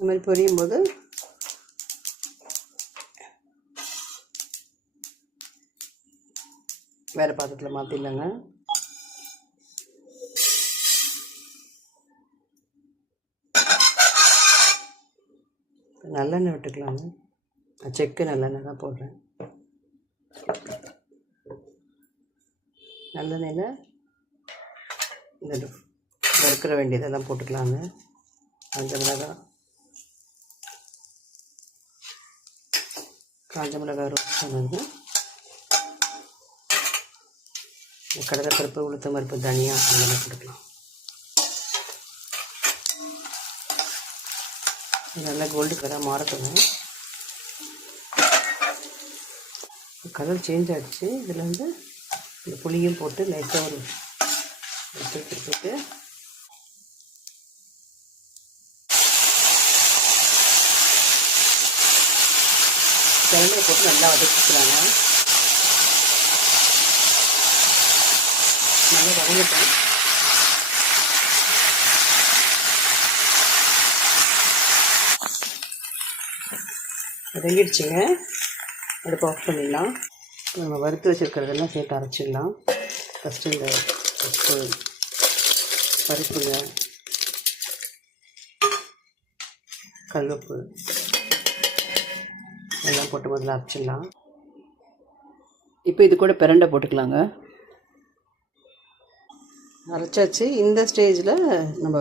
இந்த மாதிரி பொரியும் போது வேறு பாத்திரத்தில் மாற்றிடலாங்க. நல்லெண்ணெய் விட்டுக்கலாங்க. செக்கு நல்லெண்ணெய் தான் போடுறேன். நல்லெண்ணெயில் இந்த வறுக்கிற வேண்டியதெல்லாம் போட்டுக்கலாங்க. காஞ்ச மிளகாய், ரோஸ்ட் பண்ணது, கடலைப்பருப்பு, உளுத்தம் பருப்பு, தனியா அதெல்லாம் போட்டுக்கலாம். நல்லா கோல்டு கலராக மாறட்டும். கலர் சேஞ்ச் ஆகிடுச்சு. இதில் வந்து இந்த புளியும் போட்டு லைட்டாக ஒரு எடுத்துட்டு கிழமையை போட்டு நல்லா வதக்கிக்கிறாங்க. நல்லா வதங்கிட்டேன். வதங்கிடுச்சுங்க. அடுப்பு ஆஃப் பண்ணிடலாம். நம்ம வறுத்து வச்சுருக்கிறதெல்லாம் சேர்த்து அரைச்சிடலாம். ஃபஸ்ட்டு இந்த உப்பு, பருப்புங்க, கல்லுப்பு எல்லாம் போட்டு முதல்ல அரைச்சிடலாம். இப்போ இது கூட பிரண்டை போட்டுக்கலாங்க. அரைச்சாச்சு. இந்த ஸ்டேஜில் நம்ம